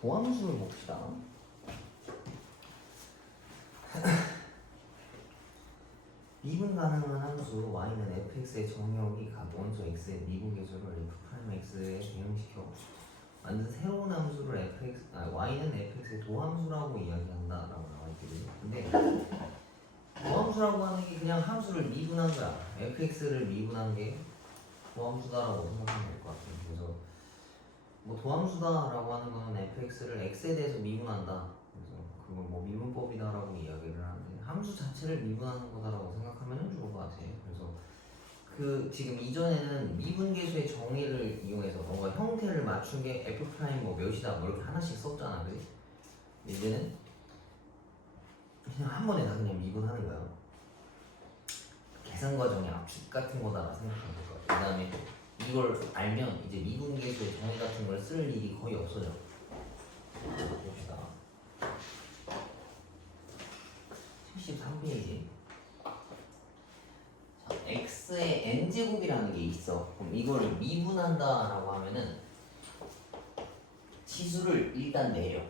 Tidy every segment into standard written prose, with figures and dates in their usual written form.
도함수를 봅시다. 미분 가능한 함수 y는 fx의 정의역이 각 원소 x의 미분 계수를 f'x에 대응시켜 만든 새로운 함수를 y는 fx의 도함수라고 이야기한다라고 나와있거든요. 근데 도함수라고 하는 게 그냥 함수를 미분한 거야. fx를 미분한 게 도함수다라고 생각하면 될 것 같아요. 그래서 뭐 도함수다라고 하는 거는 fx를 x에 대해서 미분한다. 그래서 그걸 뭐 미분법이다라고 이야기를 하는데 함수 자체를 미분하는 거다라고 생각하면 좋을 것 같아요. 그래서 그 지금 이전에는 미분계수의 정의를 이용해서 뭔가 형태를 맞춘 게 f 프라임 뭐 몇이다 뭐 이렇게 하나씩 썼잖아, 그지? 이제는 그냥 한 번에 다 그냥 미분하는 거야. 계산 과정의 압축 같은 거다라 생각하면 될 것 같아. 그 다음에 이걸 알면 이제 미분계수의 정의 같은 걸 쓸 일이 거의 없어져. 봅시다. 73페이지. 자, x의 n제곱이라는 게 있어. 그럼 이걸 미분한다라고 하면은 치수를 일단 내려.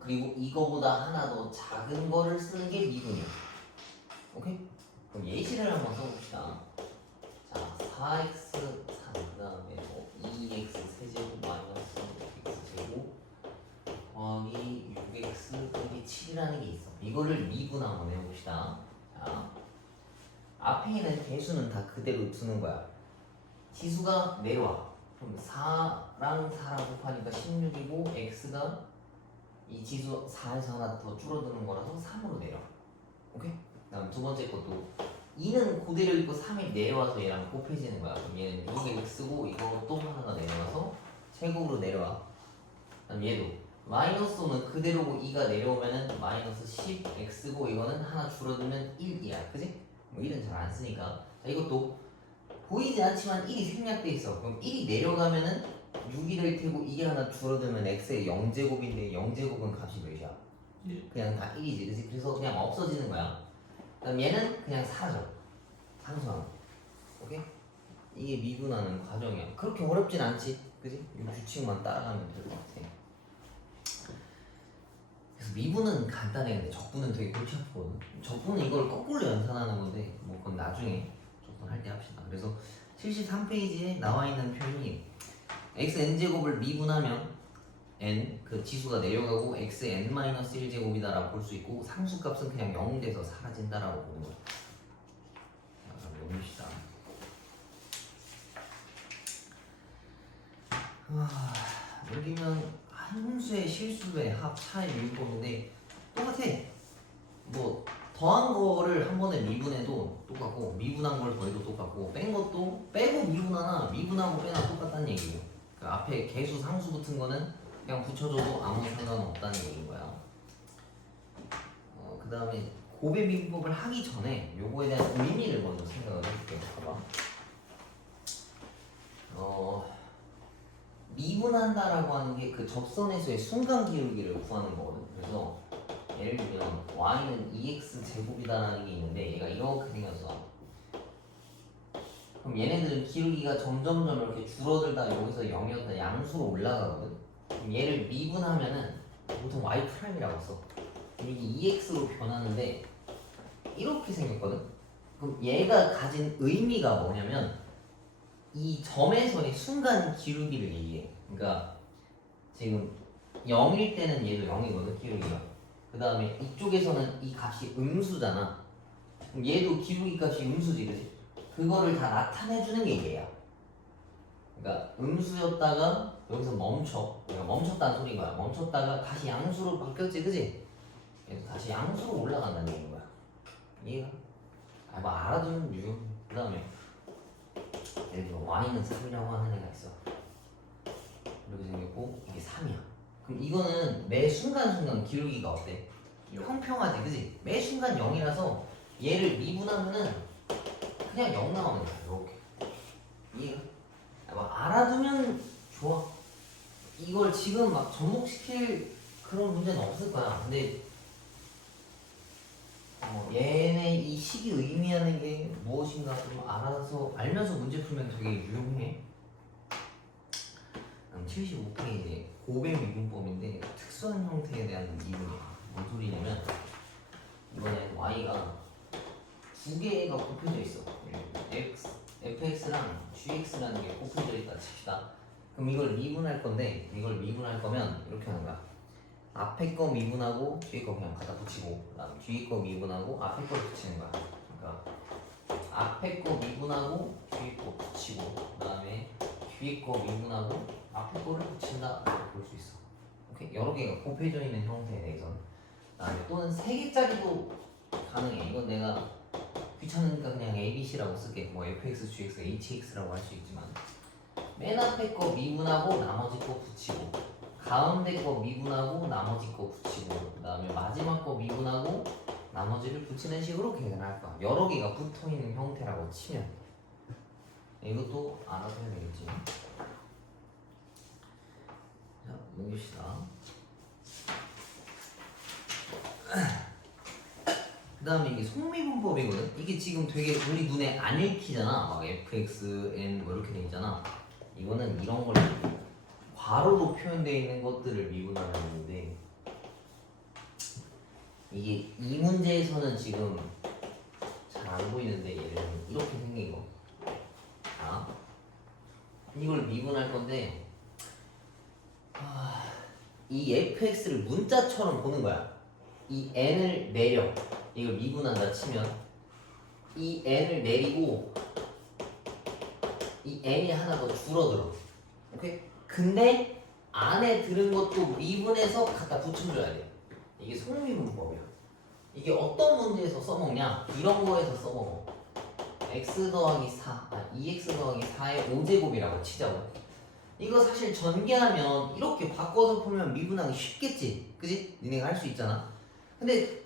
그리고 이거보다 하나 더 작은 거를 쓰는 게 미분이야. 오케이? 그럼 예시를 한번 써봅시다. 자, 4x 3, 그 다음에 뭐 2x 세제곱 마이너스 x제곱 더하기 6x 곱하기 7이라는 게 있어. 이거를 미분 한번 해봅시다. 자, 앞에 있는 개수는 다 그대로 두는 거야. 지수가 내려와. 그럼 4랑 4랑 곱하니까 16이고 x가 이 지수 4에서 하나 더 줄어드는 거라서 3으로 내려. 오케이? 그 다음 두 번째 것도 2는 그대로 있고 3이 내려와서 얘랑 곱해지는 거야. 그럼 얘는 6x고 이거 또 하나가 내려와서 제곱으로 내려와. 그다음 얘도 마이너스 5는 그대로고 2가 내려오면은 마이너스 10x고 이거는 하나 줄어들면 1이야. 그지? 뭐 1은 잘 안 쓰니까. 자, 이것도 보이지 않지만 1이 생략돼 있어. 그럼 1이 내려가면은 6이 될 테고 이게 하나 줄어들면 x의 0제곱인데 0제곱은 값이 몇이야? 그냥 다 1이지. 그치? 그래서 그냥 없어지는 거야. 그럼 얘는 그냥 사라져. 상수하는. 오케이? 이게 미분하는 과정이야. 그렇게 어렵진 않지. 그지? 이 규칙만 따라가면 될 것 같아. 그래서 미분은 간단해. 근데 적분은 되게 골치 아프거든. 적분은 이걸 거꾸로 연산하는 건데 뭐 그건 나중에 적분할 때 합시다. 그래서 73페이지에 나와 있는 표현이 xn제곱을 미분하면 n 그 지수가 내려가고 x의 n-1제곱이다라고 볼 수 있고 상수값은 그냥 0 돼서 사라진다라고 보는 거야. 자, 그럼 봅시다. 여기면 함수의 실수의 합 차의 미분법인데 똑같아. 뭐 더한 거를 한 번에 미분해도 똑같고 미분한 걸 더해도 똑같고 뺀 것도 빼고 미분하나 미분하고 빼나 똑같다는 얘기고 그 앞에 개수 상수 붙은 거는 그냥 붙여줘도 아무 상관없다는 얘기인 거야. 그 다음에 곱의 미분법을 하기 전에 요거에 대한 의미를 먼저 생각을 해볼게요. 봐봐. 미분한다라고 하는 게 그 접선에서의 순간 기울기를 구하는 거거든. 그래서 예를 들면 y는 2x 제곱이다라는 게 있는데 얘가 이렇게 생겼어. 그럼 얘네들은 기울기가 점점점 이렇게 줄어들다 여기서 0이었다 양수로 올라가거든. 그럼 얘를 미분하면은 보통 y 프라임이라고 써. 이게 2x로 변하는데 이렇게 생겼거든. 그럼 얘가 가진 의미가 뭐냐면 이 점에서의 순간 기울기를 얘기해. 그러니까 지금 0일 때는 얘도 0이거든 기울기가. 그 다음에 이쪽에서는 이 값이 음수잖아. 그럼 얘도 기울기 값이 음수지, 그치? 그거를 다 나타내주는 게 얘야. 그러니까 음수였다가 여기서 멈춰. 그러니까 멈췄다는 소리인 거야. 멈췄다가 다시 양수로 바뀌었지, 그치? 그래서 다시 양수로 올라간다는 얘기인 거야. 이해가? 뭐 알아두면 유용. 그 다음에 예를 들어 y는 3이라고 하는 애가 있어. 이렇게 생겼고 이게 3이야. 그럼 이거는 매 순간순간 기울기가 어때? 평평하지, 그지? 매 순간 0이라서 얘를 미분하면은 그냥 0 나오는 거야. 이렇게. 이해가? 뭐 알아두면 좋아. 이걸 지금 막 접목시킬 그런 문제는 없을 거야. 근데 얘네 이 식이 의미하는 게 무엇인가 좀 알아서 알면서 문제 풀면 되게 유용해. 75페이지 고배 미분법인데 특수한 형태에 대한 미분이야. 뭔 소리냐면 이번에 y가 두 개가 곱해져 있어. fx랑 gx라는 게 곱해져 있다 칩시다. 그럼 이걸 미분할 건데 이걸 미분할 거면 이렇게 하는 거야. 앞에 거 미분하고 뒤에 거 그냥 갖다 붙이고 그다음 뒤에 거 미분하고 앞에 거 붙이는 거야. 그러니까 앞에 거 미분하고 뒤에 거 붙이고 그다음에 뒤에 거 미분하고 앞에 거를 붙인다 이렇게 볼 수 있어. 오케이? 여러 개가 곱해져 있는 형태에 대해서는 그다음에 또는 세 개짜리도 가능해. 이건 내가 귀찮으니까 그냥 ABC라고 쓸게. 뭐 fx, gx, hx라고 할 수 있지만 맨 앞에 거 미분하고 나머지 거 붙이고 가운데 거 미분하고 나머지 거 붙이고 그 다음에 마지막 거 미분하고 나머지를 붙이는 식으로 계산할 거야. 여러 개가 붙어있는 형태라고 치면 이것도 알아서 해야 되겠지. 자, 넘깁시다. 그 다음에 이게 속미분법이거든. 이게 지금 되게 우리 눈에 안 읽히잖아. 막 fx, n 뭐 이렇게 돼 있잖아. 이거는 이런 걸 괄호로 표현되어 있는 것들을 미분하는 건데 이게 이 문제에서는 지금 잘 안 보이는데 예를 들면 이렇게 생긴 거. 자, 이걸 미분할 건데 이 fx를 문자처럼 보는 거야. 이 n을 내려. 이걸 미분한다 치면 이 n을 내리고 이 n이 하나 더 줄어들어. 오케이? 근데 안에 들은 것도 미분해서 갖다 붙여줘야 돼. 이게 속미분법이야. 이게 어떤 문제에서 써먹냐? 이런 거에서 써먹어. x 더하기 4, 2x 더하기 4의 5제곱이라고 치자고. 이거 사실 전개하면 이렇게 바꿔서 풀면 미분하기 쉽겠지? 그지? 니네가 할 수 있잖아. 근데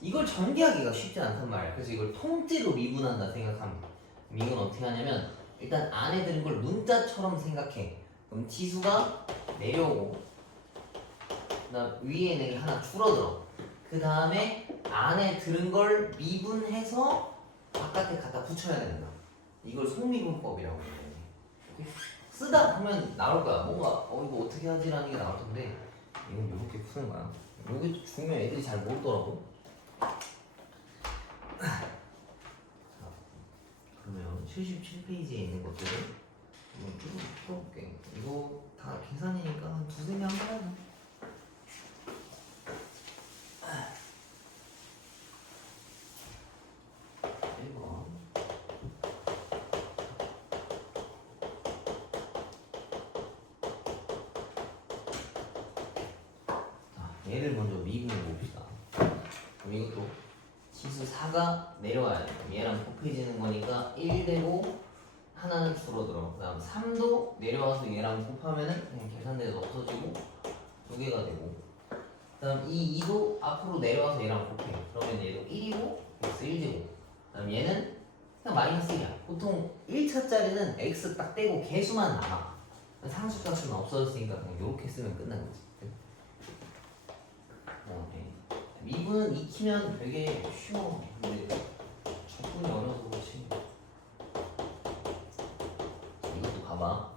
이걸 전개하기가 쉽지 않단 말이야. 그래서 이걸 통째로 미분한다 생각하면 이건 어떻게 하냐면 일단 안에 들은 걸 문자처럼 생각해. 그럼 지수가 내려오고 그다음 위에 있는 게 하나 줄어들어. 그 다음에 안에 들은 걸 미분해서 바깥에 갖다 붙여야 되는 거야. 이걸 속미분법이라고 해요. 쓰다 보면 나올 거야. 뭔가 이거 어떻게 하지라는 게 나올 텐데 이건 이렇게 푸는 거야. 여기 중요해. 애들이 잘 모르더라고. 자, 그러면 77페이지에 있는 것들을 한번 쭉 풀어볼게. 이거 다 계산이니까 한 두세 개 한번 해봐. 1번. 얘를 먼저 미분해 봅시다. 그럼 이것도 지수 4가 내려와야 돼. 얘랑 곱해지는 거니까 1 되고 하나는 줄어들어. 그 다음 3도 내려와서 얘랑 곱하면은 그냥 계산돼서 없어지고 2개가 되고 그 다음 이 2도 앞으로 내려와서 얘랑 곱해. 그러면 얘도 1이고 x 1제곱. 그 다음 얘는 그냥 마이너스 1이야. 보통 1차짜리는 x 딱 떼고 개수만 남아. 상수값은 없어졌으니까 그냥 이렇게 쓰면 끝나는 거지. 미분은 익히면 되게 쉬워. 근데 접근이 어려서 그렇지. 이것도 봐봐.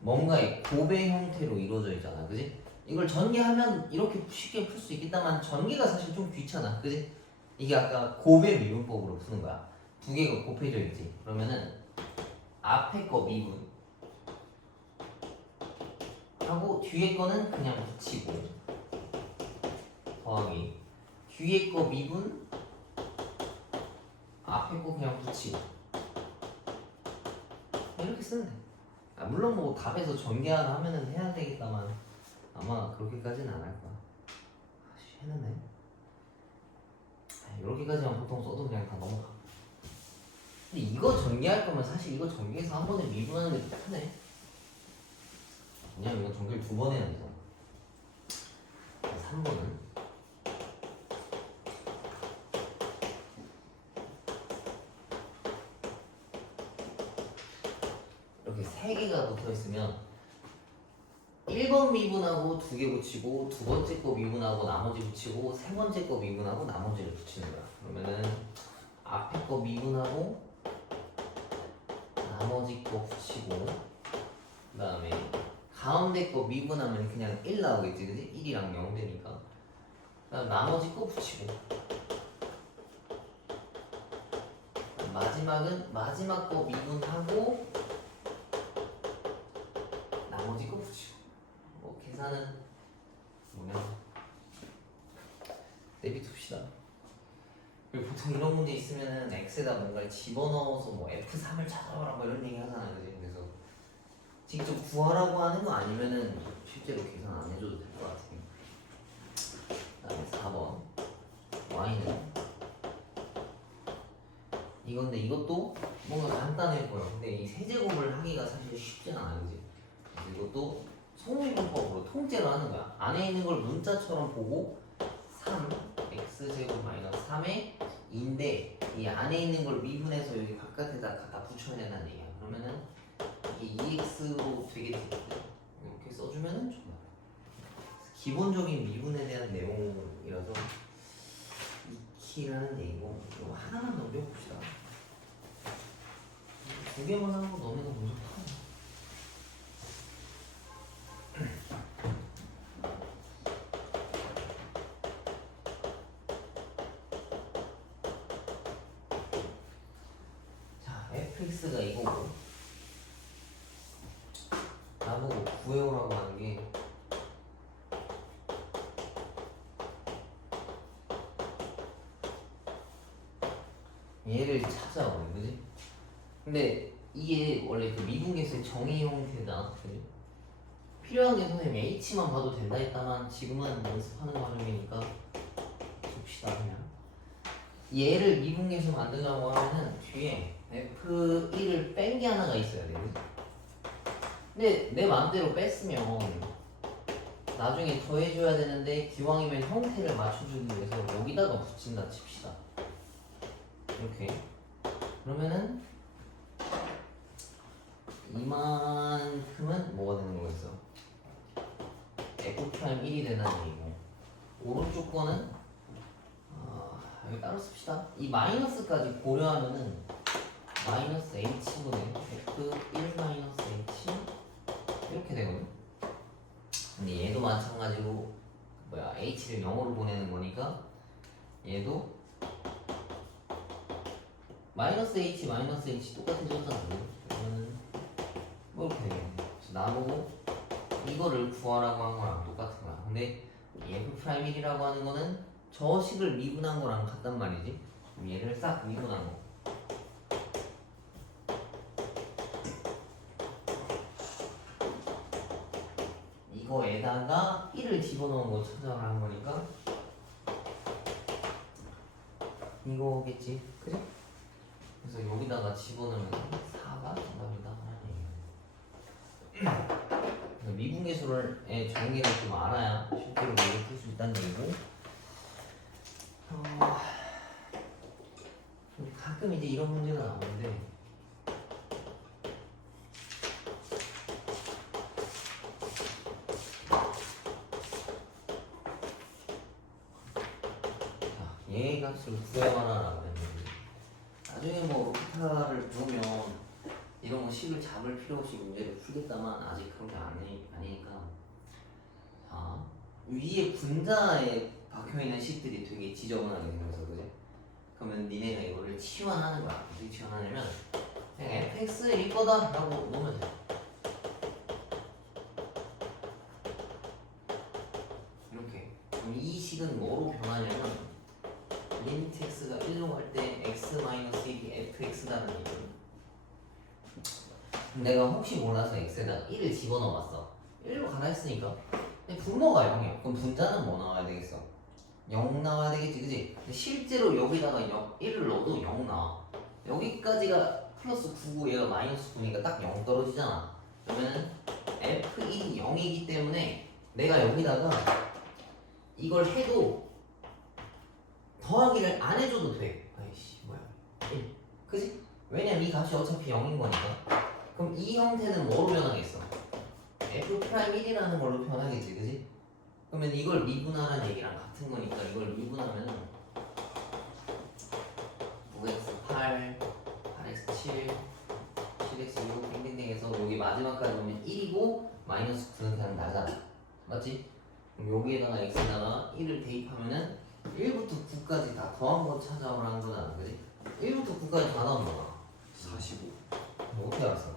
뭔가의 고배 형태로 이루어져 있잖아. 그지? 이걸 전개하면 이렇게 쉽게 풀 수 있겠다만 전개가 사실 좀 귀찮아. 그지? 이게 아까 고배 미분법으로 푸는 거야. 두 개가 곱해져 있지. 그러면은 앞에 거 미분 하고 뒤에 거는 그냥 붙이고 더하기 뒤에 거 미분 앞에 거 그냥 붙이고 이렇게 쓰면 돼. 물론 뭐 답에서 전개하나 하면은 해야 되겠다만 아마 그렇게까지는 안 할 거야. 해내네. 이렇게까지만 보통 써도 그냥 다 넘어가. 근데 이거 전개할 거면 사실 이거 전개해서 한 번에 미분하는 게 더 편해. 왜냐면 이거 전개를 2번 해야 되잖아. 3번은 이렇게 3개가 붙어있으면 1번 미분하고 2개 붙이고 두 번째 거 미분하고 나머지 붙이고 세 번째 거 미분하고 나머지를 붙이는 거야. 그러면은 앞에 거 미분하고 나머지 거 붙이고 그 다음에 가운데 거 미분하면 그냥 1 나오겠지, 그지? 1이랑 0 되니까. 그다음 나머지 거 붙이고. 마지막은 마지막 거 미분하고 나머지 거 붙이고. 뭐 계산은 뭐냐? 내비둡시다. 그리고 보통 이런 문제 있으면은 x에다 뭔가를 집어넣어서 뭐 f3을 찾아와라 뭐 이런 얘기 하잖아요, 그지? 그래서 직접 구하라고 하는 거 아니면은 실제로 계산 안 해줘도 될 것 같아요. 그다음에 4번 y는 이건데 이것도 뭔가 간단해 보여. 근데 이 세제곱을 하기가 사실 쉽지 않아요, 그지? 그래서 이것도 성미분법으로 통째로 하는 거야. 안에 있는 걸 문자처럼 보고 3 x제곱 마이너스 3의 2인데 이 안에 있는 걸 미분해서 여기 바깥에다 갖다 붙여야 된다는 얘기야. 그러면은 이게 2x로 되게 이렇게 써주면은 좋아. 기본적인 미분에 대한 내용이라서 익히라는 얘기고 이거 하나만 넘겨봅시다. 두 개만 하고 너네가 먼저 타. 자, fx가 이거고 나보고 구해오라고 하는 게 얘를 찾아오래, 그지? 근데 이게 원래 그 미분계수의 정의 형태다, 그지? 필요한 게 선생님 h만 봐도 된다 했다만 지금은 연습하는 과정이니까 줍시다 그냥. 얘를 미분계수 만들려고 하면은 뒤에 f1을 뺀 게 하나가 있어야 돼. 근데 내 마음대로 뺐으면 나중에 더해줘야 되는데 기왕이면 형태를 맞춰주기 위해서 여기다가 붙인다 칩시다. 이렇게. 그러면은 이만큼은 뭐가 되는 거겠어? f'1이 된다는 얘기고 오른쪽 거는 여기 따로 씁시다. 이 마이너스까지 고려하면은 마이너스 h분의 f1 마이너스 h 이렇게 되거든. 근데 얘도 마찬가지로 뭐야 h를 0으로 보내는 거니까 얘도 마이너스 h 똑같아졌잖아. 그러면은 뭐 이렇게 되겠네. 그래서 나보고 이거를 구하라고 한 거랑 똑같은 거야. 근데 f'1이라고 하는 거는 저 식을 미분한 거랑 같단 말이지. 그럼 얘를 싹 미분한 거. 이거에다가 1을 집어넣은 거 찾아라 한 거니까 이거겠지, 그지? 그래서 여기다가 집어넣으면 4가 정답이다 하는 얘기야. 미분계수의 정의를 좀 알아야 실제로 이걸 풀 수 있다는 얘기고. 가끔 이제 이런 문제가 나오는데 얘 값을 구해봐라라고 했는데 나중에 뭐 로피타를 보면 이런 거 식을 잡을 필요 없이 문제를 풀겠다만 아직 그런 게 아니니까. 자, 위에 분자에 박혀있는 식들이 되게 지저분하게 생겨서 그래? 그러면 니네가 이거를 치환하는 거야. 어떻게 치환하냐면 그냥 fx일 거다 라고 놓으면 돼. 이렇게. 그럼 이 식은 뭐로 변하냐면 리미트 x가 1로 갈 때 x-1이 fx다는 얘기거든. 내가 혹시 몰라서 x에다 1을 집어넣어봤어. 1로 가라 했으니까 근데 분모가 0이야. 그럼 분자는 뭐 나와야 되겠어? 0 나와야 되겠지, 그지? 근데 실제로 여기다가 1을 넣어도 0 나와. 여기까지가 플러스 9고 얘가 마이너스 9니까 딱 0 떨어지잖아. 그러면은 f1이 0이기 때문에 내가 여기다가 이걸 해도 더하기를 안 해줘도 돼. 아이씨 뭐야 1 그지? 왜냐면 이 값이 어차피 0인 거니까. 그럼 이 형태는 뭐로 변하겠어? f'1이라는 걸로 변하겠지, 그지? 그러면 이걸 미분하라는 얘기랑 같은 거니까 이걸 미분하면은 5x8, 8x7, 7x6 땡땡땡해서 여기 마지막까지 오면 1이고 마이너스 9는 그냥 나잖아. 맞지? 그럼 여기에다가 x에다가 1을 대입하면은 1부터 9까지 다 더한 거 찾아오라는 거잖아. 그지? 1부터 9까지 다 나온 거잖아. 45. 뭐 어떻게 알았어?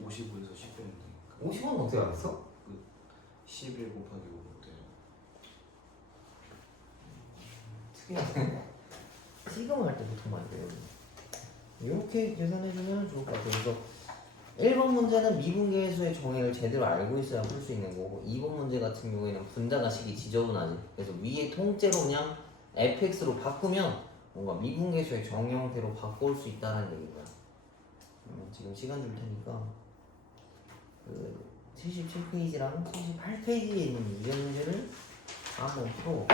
55에서 10 빼면 되니까. 50은 어떻게 알았어? 11 곱하기 5 되죠. 특이하네. 시금을 할 때 보통 많이 돼요. 이렇게 계산해주면 좋을 것 같아요. 그래서 1번 문제는 미분계수의 정의를 제대로 알고 있어야 풀 수 있는 거고 2번 문제 같은 경우에는 분자가 식이 지저분하지. 그래서 위에 통째로 그냥 fx로 바꾸면 뭔가 미분계수의 정의 형태로 바꿀 수 있다는 얘기야. 지금 시간 줄 테니까 그 77페이지랑 78페이지에 있는 이변 문제를 한번 풀어.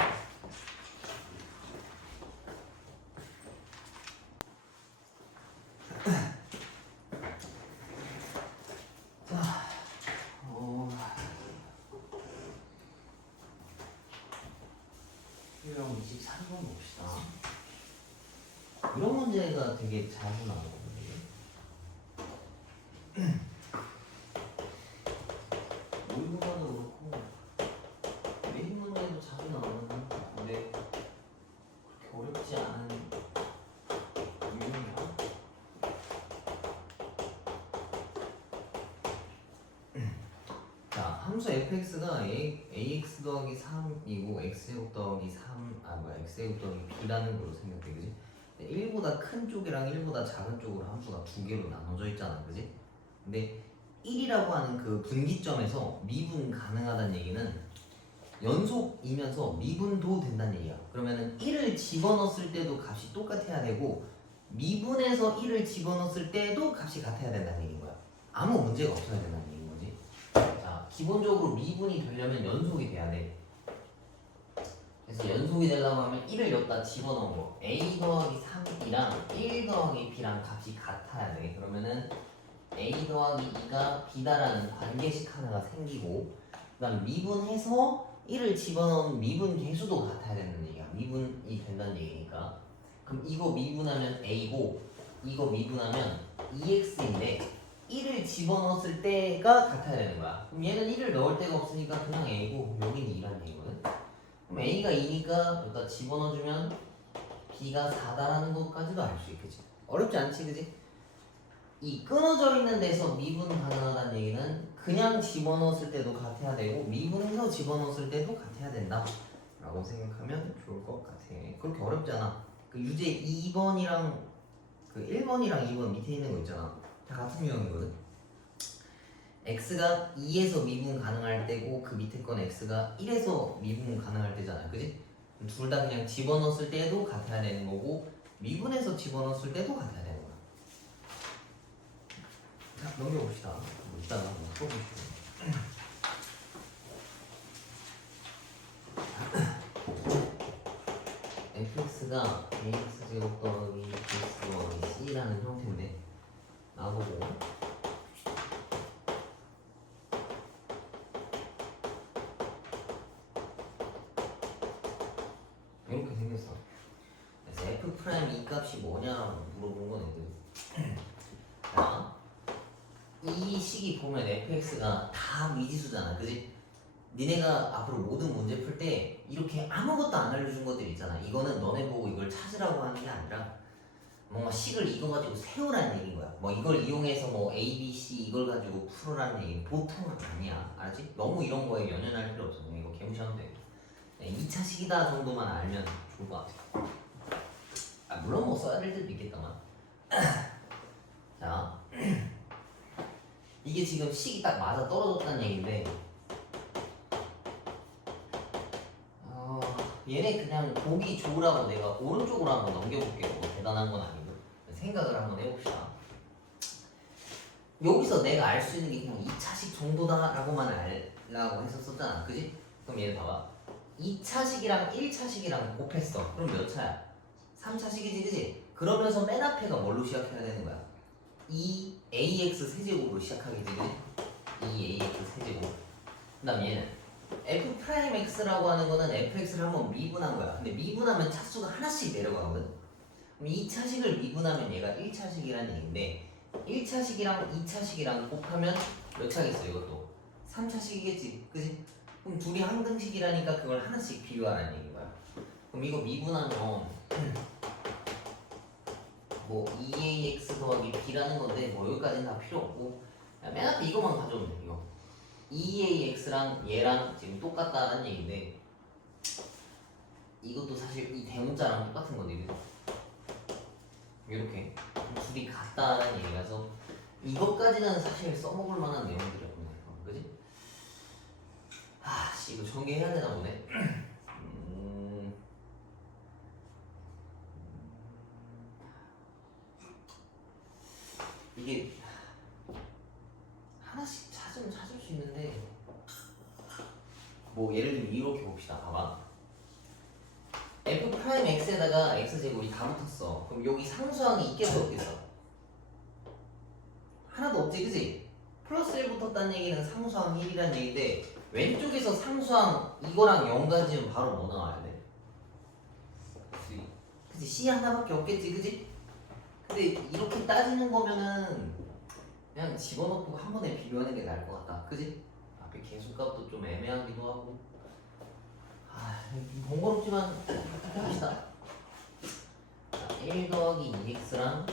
유형 23번 봅시다. 이런 문제가 되게 자주 나오거든요. 모의고사도 그렇고 메인 문제도 자주 나오는 건데 그렇게 어렵지 않은 유형이야. 자, 함수 fx가 ax 더하기 3이고 x제곱 더하기 x제곱 더하기 b라는 걸로 생각해, 그지? 1보다 큰 쪽이랑 1보다 작은 쪽으로 함수가 두 개로 나눠져 있잖아, 그지? 근데 1이라고 하는 그 분기점에서 미분 가능하다는 얘기는 연속이면서 미분도 된다는 얘기야. 그러면은 1을 집어넣었을 때도 값이 똑같아야 되고 미분해서 1을 집어넣었을 때도 값이 같아야 된다는 얘기인 거야. 아무 문제가 없어야 된다는 얘기인 거지. 자, 기본적으로 미분이 되려면 연속이 돼야 돼. 그래서 연속이 되려면 하면 1을 여기다 집어넣은 거 a 더하기 3이랑 1 더하기 b랑 값이 같아야 돼. 그러면은 a 더하기 2가 b다라는 관계식 하나가 생기고 그 다음 미분해서 1을 집어넣은 미분 계수도 같아야 되는 얘기야. 미분이 된다는 얘기니까. 그럼 이거 미분하면 a고 이거 미분하면 2x인데 1을 집어넣었을 때가 같아야 되는 거야. 그럼 얘는 1을 넣을 데가 없으니까 그냥 a고 여기는 2라는 얘기거든. 그럼 a가 2니까 여기다 집어넣어주면 b가 4다라는 것까지도 알 수 있겠지. 어렵지 않지, 그지? 이 끊어져 있는 데서 미분 가능하다는 얘기는 그냥 집어넣었을 때도 같아야 되고 미분해서 집어넣었을 때도 같아야 된다 라고 생각하면 좋을 것 같아. 그렇게 어렵지 않아. 그 유제 2번이랑 그 1번이랑 2번 밑에 있는 거 있잖아. 다 같은 유형이거든. x가 2에서 미분 가능할 때고 그 밑에 건 x가 1에서 미분 가능할 때잖아, 그지? 둘 다 그냥 집어넣었을 때도 같아야 되는 거고 미분해서 집어넣었을 때도 같아야 되는 거야. 자, 넘겨봅시다. 이따가 한번 풀어보시죠. fx가 ax제곱 더하기 bx 더하기 c라는 형태인데 나보고 이렇게 생겼어. 그래서 f 프라임 이 값이 뭐냐라고 물어본 건 애들. 자, 이 식이 보면 fx가 다 미지수잖아, 그지? 니네가 앞으로 모든 문제 풀 때 이렇게 아무것도 안 알려준 것들 있잖아. 이거는 너네 보고 이걸 찾으라고 하는 게 아니라 뭔가 식을 이거 가지고 세우라는 얘기인 거야. 뭐 이걸 이용해서 뭐 A, B, C 이걸 가지고 풀으라는 얘기는 보통은 아니야. 알았지? 너무 이런 거에 연연할 필요 없어. 그냥 이거 개무시하면 돼. 2차 식이다 정도만 알면 좋을 것 같아. 아, 물론 뭐 써야 될 때도 있겠다만. 자, 이게 지금 식이 딱 맞아 떨어졌다는 얘기인데 얘네 그냥 보기 좋으라고 내가 오른쪽으로 한번 넘겨볼게요. 뭐 대단한 건 아니고 생각을 한번 해봅시다. 여기서 내가 알 수 있는 게 그냥 2차식 정도다라고만 알라고 했었잖아, 그지? 그럼 얘는 봐봐. 2차식이랑 1차식이랑 곱했어. 그럼 몇 차야? 3차식이지, 그지? 그러면서 맨 앞에가 뭘로 시작해야 되는 거야? 2ax 세제곱으로 시작하겠지, 그지? 2ax 세제곱. 그 다음 얘는 f 프라임 x라고 하는 거는 fx를 한번 미분한 거야. 근데 미분하면 차수가 하나씩 내려가거든. 그럼 2차식을 미분하면 얘가 1차식이라는 얘기인데 1차식이랑 2차식이랑 곱하면 몇 차겠어 이것도? 3차식이겠지, 그지? 그럼 둘이 항등식이라니까 그걸 하나씩 비교하라는 얘기인 거야. 그럼 이거 미분하면 뭐 2ax 더하기 b라는 건데 뭐 여기까지는 다 필요 없고 맨 앞에 이거만 가져오면 돼. 이거 2ax랑 얘랑 지금 똑같다는 얘기인데 이것도 사실 이 대문자랑 똑같은 건데 이렇게 둘이 같다는 얘기라서 이것까지는 사실 써먹을 만한 내용들이었네. 그지? 아씨 이거 전개해야 되나 보네. 이게 하나씩 찾으면 찾을 수 있는데 뭐 예를 들면 이렇게 봅시다. 봐봐. f 프라임 x에다가 x 제곱이 다 붙었어. 그럼 여기 상수항이 있겠어 없겠어? 하나도 없지, 그지? 플러스 1 붙었다는 얘기는 상수항 1이라는 얘기인데 왼쪽에서 상수항 이거랑 0 가지면 바로 뭐 나와야 돼? 그치? C 하나밖에 없겠지, 그지? 근데 이렇게 따지는 거면은 그냥 집어넣고 한 번에 비교하는 게 나을 것 같다, 그지? 앞에 개수값도 좀 애매하기도 하고 좀 번거롭지만 어떻게 합시다. 1 더하기 2x랑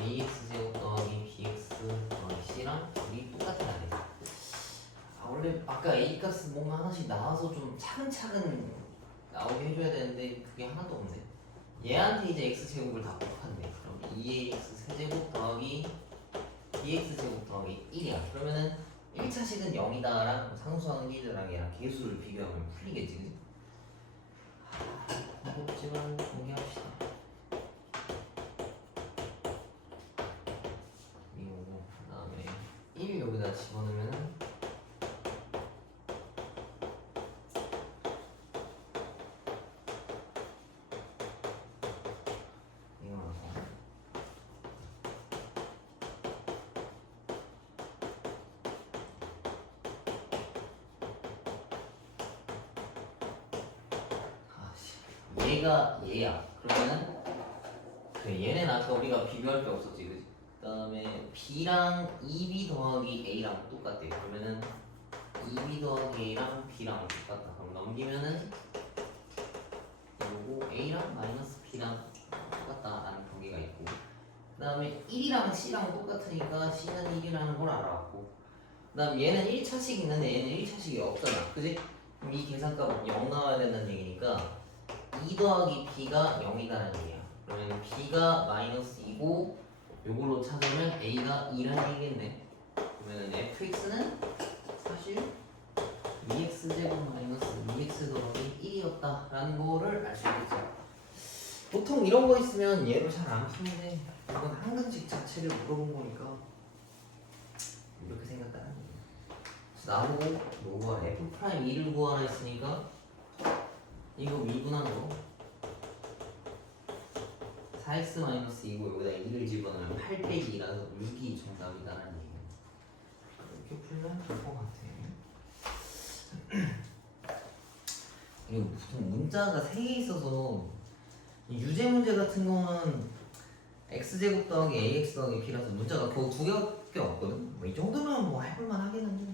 ax 제곱 더하기 bx 더하기 c랑 둘이 똑같은 거 아니야? 원래 아까 a 값은 뭔가 하나씩 나와서 좀 차근차근 나오게 해줘야 되는데 그게 하나도 없네. 얘한테 이제 x 제곱을 다 곱한대. 그럼 2ax 세제곱 더하기 bx 제곱 더하기 1이야. 그러면은 1차식은 0이다랑 상수항은 1이랑 얘랑 개수를 비교하면 풀리겠지, 그지? 무겁지만 공개합시다. 이거고 그 다음에 1 여기다 집어넣으면은 이거 나서 얘가 얘야. 그러면은 그래, 얘는 아까 우리가 비교할 게 없었지, 그지? 그 다음에 b랑 2b 더하기 a랑 똑같대. 그러면은 2b 더하기 a랑 b랑 똑같다. 그럼 넘기면은 이거고 a랑 마이너스 b랑 똑같다라는 관계가 있고 그 다음에 1이랑 c랑 똑같으니까 c는 1이라는 걸 알아왔고 그 다음 얘는 1차식 있는데 얘는 1차식이 없잖아, 그지? 그럼 이 계산값은 0 나와야 된다는 얘기니까 2 더하기 b가 0이다라는 얘기야. 그러면 b가 마이너스 2고 요걸로 찾으면 a가 2라는 얘기겠네. 그러면 fx는 사실 2x제곱 마이너스 2x 더하기 1이었다라는 거를 알 수 있겠죠. 보통 이런 거 있으면 얘를 잘 안 푸는데 이건 항등식 자체를 물어본 거니까 이렇게 생각하는 거예요. 나보고 뭐가 f 프라임 2를 구하라 했으니까 이거 미분한 거 4x-2고 여기다 2를 집어넣으면 8 빼기 2라서 6이 정답이다라는 얘기예요. 이렇게 풀면 될 것 같아. 그리고 보통 문자가 3개 있어서 유제 문제 같은 거는 x제곱 더하기 ax 더하기 b라서 문자가 겨우 2개밖에 없거든. 뭐 이 정도면 뭐 해볼만 하겠는데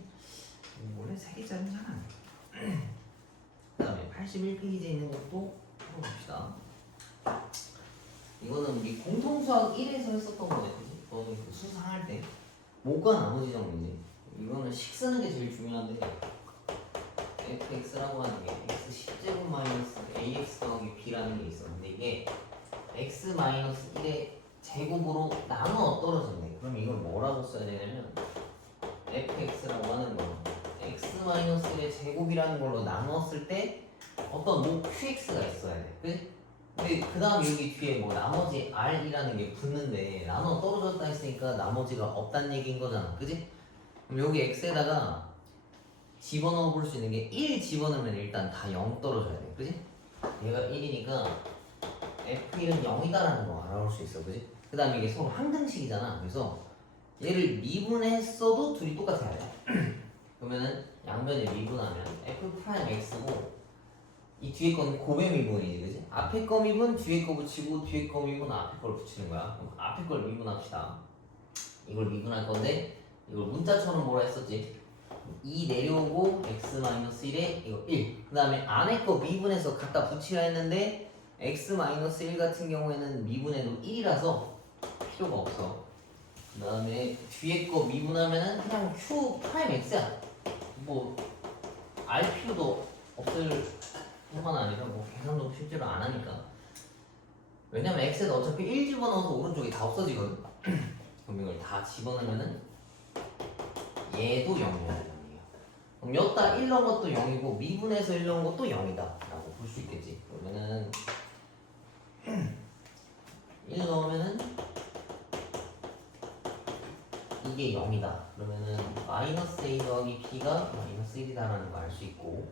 원래 3개짜리는 잘 안 돼. 그 다음에 81페이지에 있는 것도 풀어봅시다. 이거는 우리 공통수학 1에서 했었던 거네. 너는 그 수상할 때 뭐가 나머지 정리지. 이거는 식 쓰는 게 제일 중요한데 fx라고 하는 게 x 10제곱 마이너스 ax 더하기 b라는 게 있어. 근데 이게 x 마이너스 1의 제곱으로 나눠 떨어졌네. 그럼 이걸 뭐라고 써야 되냐면 fx라고 하는 거 x 마이너스 1의 제곱이라는 걸로 나눴을 때 어떤 뭐 qx가 있어야 돼. 그치? 근데 그 다음 여기 뒤에 뭐 나머지 r이라는 게 붙는데 나눠 떨어졌다 했으니까 나머지가 없다는 얘기인 거잖아. 그치? 그럼 여기 x에다가 집어넣어 볼 수 있는 게 1 집어넣으면 일단 다 0 떨어져야 돼. 그치? 얘가 1이니까 f1은 0이다라는 거 알아볼 수 있어. 그치? 그 다음에 이게 서로 항등식이잖아. 그래서 얘를 미분했어도 둘이 똑같아야 돼. 그러면은 양변에 미분하면 f 프라임 x고 이 뒤에 건 고배 미분이지, 그지? 앞에 거 미분, 뒤에 거 붙이고 뒤에 거 미분, 앞에 걸 붙이는 거야. 그럼 앞에 걸 미분합시다. 이걸 미분할 건데 이걸 문자처럼 뭐라 했었지? 2 내려오고 x-1에 이거 1. 그 다음에 안에 거 미분해서 갖다 붙이라 했는데 x-1 같은 경우에는 미분해도 1이라서 필요가 없어. 그 다음에 뒤에 거 미분하면은 그냥 q 프라임 x야. 뭐 알 필요도 없을 뿐만 아니라 뭐 계산도 실제로 안 하니까. 왜냐면 x는 어차피 1 집어넣어서 오른쪽이 다 없어지거든. 그럼 이걸 다 집어넣으면은 얘도 0이야. 그럼 여기다 1 넣은 것도 0이고 미분해서 1 넣은 것도 0이다 라고 볼 수 있겠지. 그러면은 1 넣으면은 이게 0이다. 그러면은 마이너스 a 더하기 b가 마이너스 1이다라는 거 알 수 있고,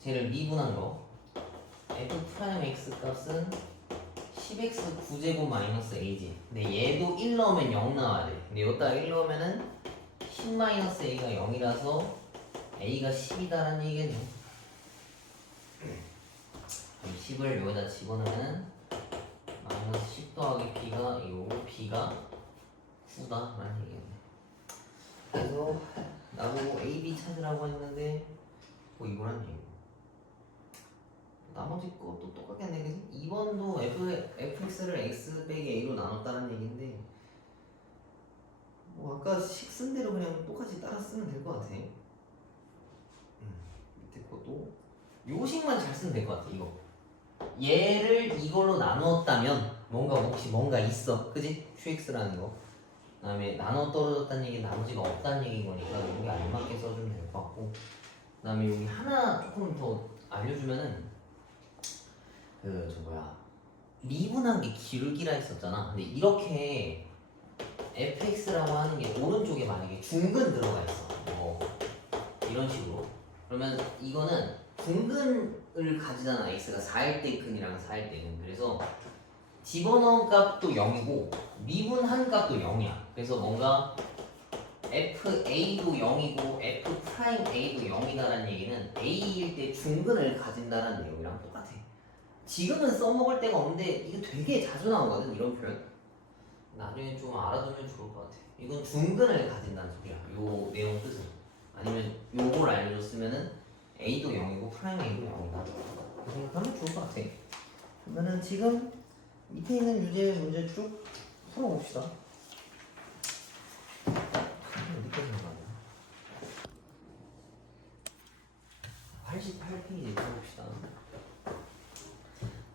쟤를 미분한 거 f 프라임 x 값은 10x 9제곱 마이너스 a지. 근데 얘도 1 넣으면 0 나와야 돼. 근데 여기다 1 넣으면은 10 마이너스 a가 0이라서 a가 10이다라는 얘기겠네. 10을 여기다 집어넣으면 마이너스 10 더하기 b가 이거고 b가 9다라는 얘기겠네. 그래서 나보고 a, b 찾으라고 했는데 뭐 이거란 얘기고, 나머지 것도 똑같겠네. 그치? 2번도 fx를 x 빼기 a로 나눴다는 얘기인데 뭐 아까 식 쓴 대로 그냥 똑같이 따라 쓰면 될 것 같아. 밑에 것도 요 식만 잘 쓰면 될 것 같아. 이거 얘를 이걸로 나누었다면 뭔가 있어, 그지? qx라는 거. 그 다음에 나눠 떨어졌다는 얘기는 나머지가 없다는 얘기인 거니까 여기 알맞게 써주면 될 것 같고, 그 다음에 여기 하나 조금 더 알려주면은 미분한 게 기울기라 했었잖아. 근데 이렇게 fx라고 하는 게 오른쪽에 만약에 중근 들어가 있어, 뭐 이런 식으로, 그러면 이거는 중근을 가지잖아. x가 4일 때 근이랑 4일 때 근. 그래서 집어넣은 값도 0이고 미분한 값도 0이야. 그래서 뭔가 fa도 0이고 f 프라임 a도 0이다라는 얘기는 a일 때 중근을 가진다는 내용이랑 똑같아. 지금은 써먹을 데가 없는데 이게 되게 자주 나오거든, 이런 표현. 나중에 좀 알아두면 좋을 것 같아. 이건 중근을 가진다는 소리야, 요 내용 뜻은. 아니면 요걸 알려줬으면은 a도 0이고 프라임 a도 0이다 그 생각하면 좋을 것 같아. 그러면은 지금 밑에 있는 유제 문제 쭉 풀어봅시다. 어디까지 나가냐? 88페이지 풀어봅시다.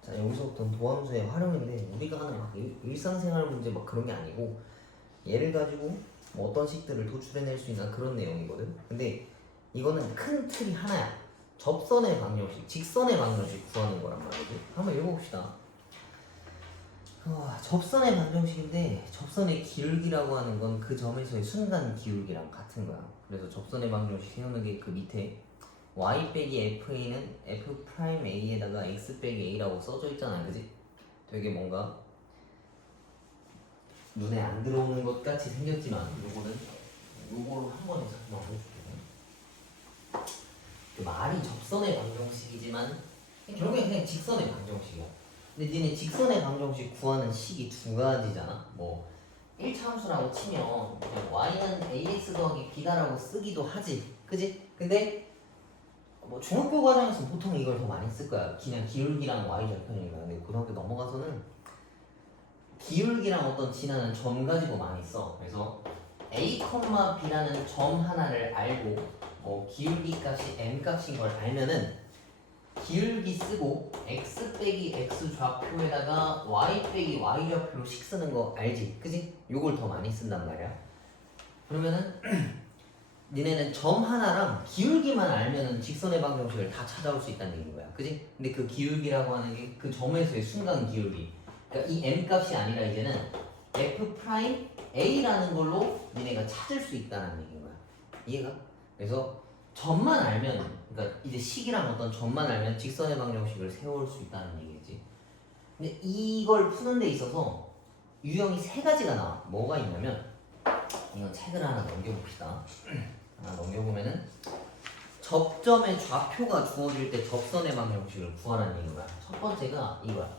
자, 여기서부터는 도함수의 활용인데 우리가 하는 막 일상생활 문제 막 그런 게 아니고 얘를 가지고 뭐 어떤 식들을 도출해낼 수 있나 그런 내용이거든. 근데 이거는 큰 틀이 하나야. 접선의 방정식, 직선의 방정식 구하는 거란 말이지. 한번 읽어봅시다. 접선의 방정식인데 접선의 기울기라고 하는 건 그 점에서의 순간 기울기랑 같은 거야. 그래서 접선의 방정식 세우는 게 그 밑에 y 빼기 fa는 f 프라임 a에다가 x 빼기 a라고 써져 있잖아, 그지? 되게 뭔가 눈에 안 들어오는 것 같이 생겼지만 요거로 한 번에 한번 해줄게. 그 말이 접선의 방정식이지만 결국엔 그냥 직선의 방정식이야. 근데 니네 직선의 방정식 구하는 식이 두 가지잖아. 뭐 1차함수라고 치면 그냥 y는 ax 더하기 b다라고 쓰기도 하지, 그지? 근데 뭐 중학교 과정에서 보통 이걸 더 많이 쓸 거야. 그냥 기울기랑 y 절편이니까. 근데 고등학교 넘어가서는 기울기랑 어떤 지나는 점 가지고 많이 써. 그래서 a, b라는 점 하나를 알고 기울기 값이 m 값인 걸 알면은 기울기 쓰고 x 빼기 x 좌표에다가 y 빼기 y 좌표로 식 쓰는 거 알지? 그지? 요걸 더 많이 쓴단 말이야. 그러면은 니네는 점 하나랑 기울기만 알면은 직선의 방정식을 다 찾아올 수 있다는 얘기인 거야. 그지? 근데 그 기울기라고 하는 게 그 점에서의 순간 기울기. 그러니까 이 m 값이 아니라 이제는 f 프라임 a라는 걸로 니네가 찾을 수 있다는 얘기인 거야. 이해가? 그래서 점만 알면, 그러니까 이제 식이랑 어떤 점만 알면 직선의 방정식을 세울 수 있다는 얘기지. 근데 이걸 푸는 데 있어서 유형이 세 가지가 나와. 뭐가 있냐면, 이건 책을 하나 넘겨봅시다. 하나 넘겨보면은 접점의 좌표가 주어질 때 접선의 방정식을 구하라는 얘기인 거야. 첫 번째가 이거야.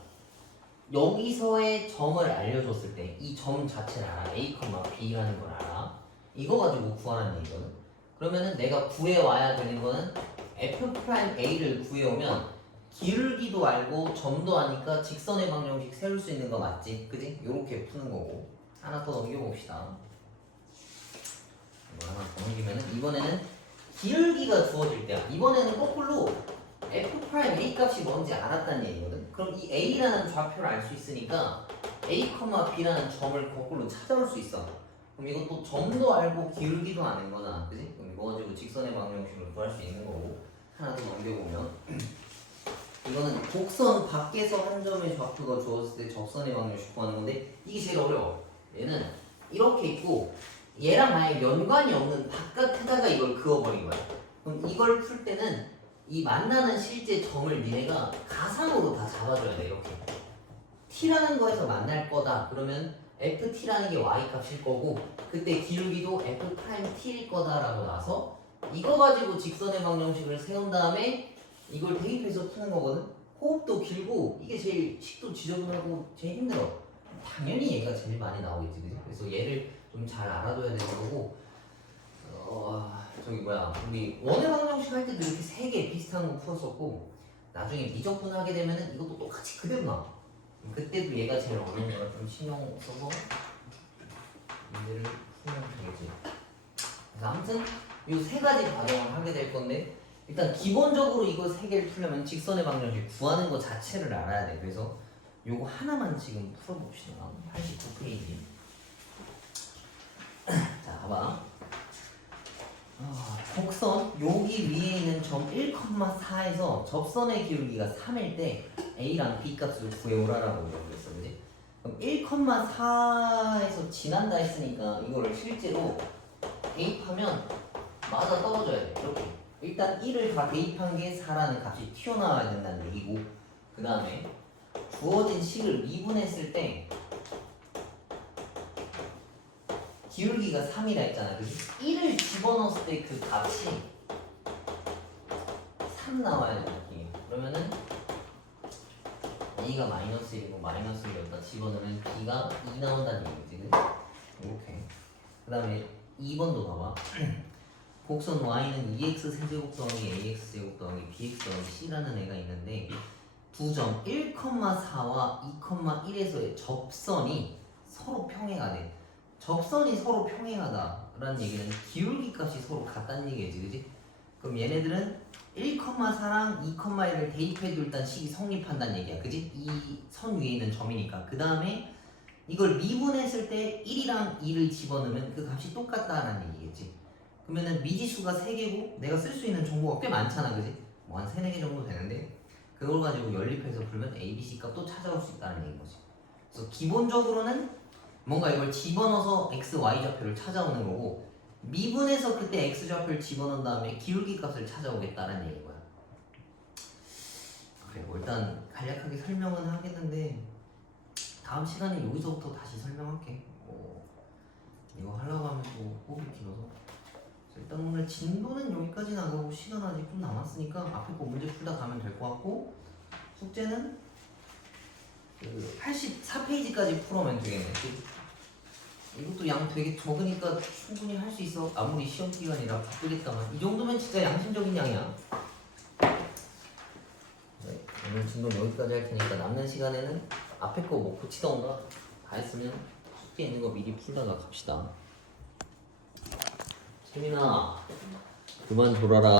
여기서의 점을 알려줬을 때 이 점 자체를 알아. a, b라는 걸 알아. 이거 가지고 구하라는 얘기거든. 그러면은 내가 구해와야 되는 거는 F'A를 구해오면 기울기도 알고 점도 아니까 직선의 방정식 세울 수 있는 거 맞지? 그지? 요렇게 푸는 거고. 하나 더 넘겨봅시다. 이거 하나 더 넘기면은 이번에는 기울기가 주어질 때야. 이번에는 거꾸로 F'A 값이 뭔지 알았다는 얘기거든. 그럼 이 A라는 좌표를 알 수 있으니까 A, B라는 점을 거꾸로 찾아올 수 있어. 그럼 이것도 점도 알고 기울기도 아는 거잖아. 그지? 그럼 이거 가지고 직선의 방정식을 구할 수 있는 거고. 하나 더 넘겨보면 이거는 곡선 밖에서 한 점의 좌표가 주어졌을 때 접선의 방정식 구하는 건데 이게 제일 어려워. 얘는 이렇게 있고 얘랑 아예 연관이 없는 바깥에다가 이걸 그어버린 거야. 그럼 이걸 풀 때는 이 만나는 실제 점을 니네가 가상으로 다 잡아줘야 돼. 이렇게 t라는 거에서 만날 거다 그러면 ft라는 게 y값일 거고 그때 기울기도 f't일 거다라고 나서 이거 가지고 직선의 방정식을 세운 다음에 이걸 대입해서 푸는 거거든. 호흡도 길고 이게 제일 식도 지저분하고 제일 힘들어. 당연히 얘가 제일 많이 나오겠지, 그지? 그래서 얘를 좀 잘 알아둬야 되는 거고. 저기 뭐야, 우리 원의 방정식 할 때도 이렇게 세 개 비슷한 거 풀었었고 나중에 미적분 하게 되면은 이것도 똑같이 그대로 나와. 그때도 얘가 제일 어려운 거라 좀 신경 써서 문제를 풀면 되겠지. 그래서 아무튼 이 세 가지 과정을 하게 될 건데 일단 기본적으로 이거 세 개를 풀려면 직선의 방정식 구하는 것 자체를 알아야 돼. 그래서 요거 하나만 지금 풀어봅시다. 89페이지. 자, 봐봐. 곡선 여기 위에 있는 점 1,4에서 접선의 기울기가 3일 때 A랑 B 값을 구해오라라고 그랬어, 그지? 그럼 1,4에서 지난다 했으니까 이거를 실제로 대입하면 맞아 떨어져야 돼. 이렇게 일단 1을 다 대입한 게 4라는 값이 튀어나와야 된다는 얘기고 그 다음에 주어진 식을 미분했을 때 기울기가 3이라 했잖아. 그지? 1을 집어넣었을 때 그 값이 3 나와야 되는 느낌이야. 그러면은 A가 마이너스 1이고 마이너스 1을 여기다 집어넣으면 B가 2 나온다는 얘기지. 이렇게. 그 다음에 2번도 봐봐. 곡선 Y는 2x 세제곱 더하기 ax 제곱 더하기 bx 더하기 c라는 애가 있는데 두 점 1,4와 2,1에서의 접선이 서로 평행하대 접선이 서로 평행하다라는 얘기는 기울기 값이 서로 같다는 얘기지, 그지? 그럼 얘네들은 1,4랑 2,1을 대입해도 일단 식이 성립한다는 얘기야, 그지? 이 선 위에 있는 점이니까. 그 다음에 이걸 미분했을 때 1이랑 2를 집어넣으면 그 값이 똑같다라는 얘기겠지. 그러면은 미지수가 3개고 내가 쓸 수 있는 정보가 꽤 많잖아, 그지? 뭐 한 3, 4개 정도 되는데 그걸 가지고 연립해서 풀면 A, B, C 값도 찾아올 수 있다는 얘기인 거지. 그래서 기본적으로는 뭔가 이걸 집어넣어서 X, Y 좌표를 찾아오는 거고 미분해서 그때 X 좌표를 집어넣은 다음에 기울기 값을 찾아오겠다는 얘기인 거야. 그래, 뭐 일단 간략하게 설명은 하겠는데 다음 시간에 여기서부터 다시 설명할게. 이거 하려고 하면 또 호흡이 길어서 일단 오늘 진도는 여기까지 나가고 시간 아직 좀 남았으니까 앞에 거 문제 풀다 가면 될 것 같고 숙제는 그 84페이지까지 풀어면 되겠네. 이것도 양 되게 적으니까 충분히 할 수 있어. 아무리 시험 기간이라 바쁘겠다만 이 정도면 진짜 양심적인 양이야. 네, 오늘 진도 여기까지 할 테니까 남는 시간에는 앞에 거 뭐 고치던가 다 했으면 숙제 있는 거 미리 풀다가 갑시다. 세민아 그만 돌아라.